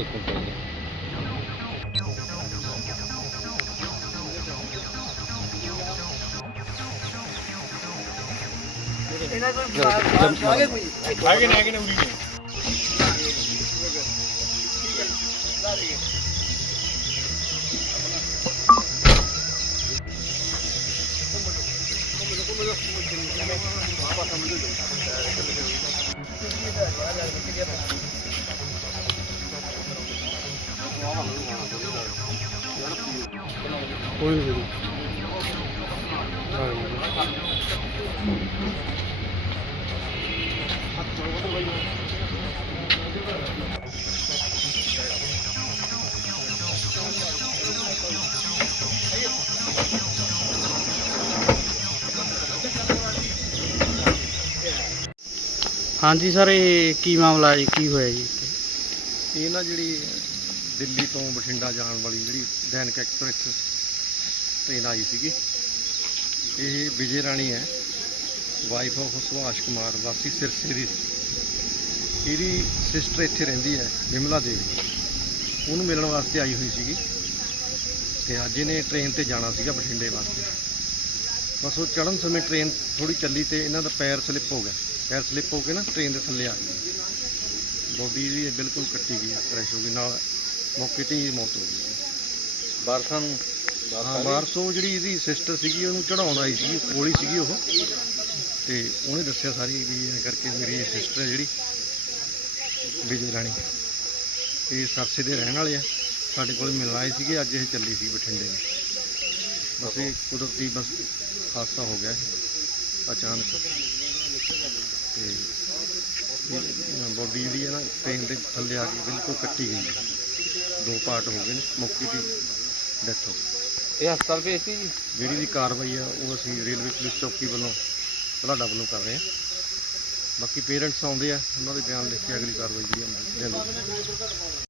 ਜੀ ਇਹਨਾਂ ਕੋਈ ਆਗੇ ਕੋਈ ਆਗੇ ਨੇ ਆਗੇ ਨੇ ਕੋਈ ਨਹੀਂ। ਹਾਂਜੀ ਸਰ, ਇਹ ਕੀ ਮਾਮਲਾ ਜੀ? ਕੀ ਹੋਇਆ ਜੀ? ਇਹ ਨਾ ਜਿਹੜੀ ਦਿੱਲੀ ਤੋਂ ਬਠਿੰਡਾ ਜਾਣ ਵਾਲੀ ਜਿਹੜੀ ਦੈਨਿਕ ਐਕਸਪ੍ਰੈਸ ਟ੍ਰੇਨ ਆਈ ਸੀਗੀ। ਇਹ ਵਿਜੇ ਰਾਣੀ ਹੈ। ਵਾਈਫ ਆਫ ਸੁਭਾਸ਼ ਕੁਮਾਰ, ਵਾਸੀ ਸਿਰਸੇ ਦੀ। ਸੀ ਇਹਦੀ ਸਿਸਟਰ ਇੱਥੇ ਰਹਿੰਦੀ ਹੈ ਵਿਮਲਾ ਦੇਵੀ। ਉਹਨੂੰ ਮਿਲਣ ਵਾਸਤੇ ਆਈ ਹੋਈ ਸੀਗੀ। ਤੇ ਅੱਜ ਇਹਨੇ ਟ੍ਰੇਨ ਤੇ ਜਾਣਾ ਸੀਗਾ ਬਠਿੰਡੇ ਵਾਸਤੇ। ਬਸ ਉਹ ਚੜਨ ਸਮੇਂ ਟ੍ਰੇਨ ਥੋੜੀ ਚੱਲੀ ਤੇ ਇਹਨਾਂ ਦਾ ਪੈਰ ਸਲਿੱਪ ਹੋ ਗਿਆ। ਪੈਰ ਸਲਿੱਪ ਹੋ ਕੇ ਨਾ ਟ੍ਰੇਨ ਦੇ ਥੱਲੇ ਆ ਗਈ। ਬੋਡੀ ਵੀ ਬਿਲਕੁਲ ਕੱਟੀ ਗਈ ਕ੍ਰੈਸ਼ ਹੋ ਗਈ। ਨਾਲ ਮੌਕੇ ਤੇ ਹੀ ਮੌਤ ਹੋ ਗਈ। ਬਾਰਸਾਂ ਨੂੰ ਹਾਂ ਵਾਰਸੋ ਜਿਹੜੀ ਇਹਦੀ ਸਿਸਟਰ ਸੀਗੀ ਉਹਨੂੰ ਚੜਾਉਣ ਆਈ ਸੀ ਕੋਲੀ ਸੀਗੀ ਉਹ। ਤੇ ਉਹਨੇ ਦੱਸਿਆ ਸਾਰੀ ਵੀ ਇਹ ਕਰਕੇ ਮੇਰੀ ਸਿਸਟਰ ਹੈ ਜਿਹੜੀ ਵਿਜੇ ਰਾਣੀ। ਇਹ ਸਰਸੇ ਦੇ ਰਹਿਣ ਵਾਲੇ ਆ। ਸਾਡੇ ਕੋਲ ਮਿਲਣ ਆਏ ਸੀਗੇ ਅੱਜ ਇਹ ਚੱਲੀ ਸੀ ਬਠਿੰਡੇ ਨੂੰ। ਬਸ ਇਹ ਕੁਦਰਤੀ ਬਸ ਹਾਦਸਾ ਹੋ ਗਿਆ। ਇਹ, ਅਚਾਨਕ ਤੇ ਬੋਡੀ ਜਿਹੜੀ ਹੈ ਨਾ ਟ੍ਰੇਨ ਦੇ ਥੱਲੇ ਆ ਕੇ ਬਿਲਕੁਲ ਕੱਟੀ ਗਈ। ਦੋ ਪਾਰਟ ਹੋ ਗਏ ਨੇ ਮੌਕੇ ਤੇ ਡੈਥ ਹੋ ਗਈ। ਇਹ ਹਸਪਤਾਲ ਭੇਜ ਜੀ? ਜਿਹੜੀ ਵੀ ਕਾਰਵਾਈ ਆ, ਉਹ ਅਸੀਂ ਰੇਲਵੇ ਪੁਲਿਸ ਚੌਕੀ ਵੱਲੋਂ ਤੁਹਾਡਾ ਵੱਲੋਂ ਕਰ ਰਹੇ ਹਾਂ ਬਾਕੀ ਪੇਰੈਂਟਸ ਆਉਂਦੇ ਆ, ਉਹਨਾਂ ਦੇ ਬਿਆਨ ਲਿਖ ਕੇ ਅਗਲੀ ਕਾਰਵਾਈ ਜਿਹੜੀ ਹੈ ਲੈਂਦੇ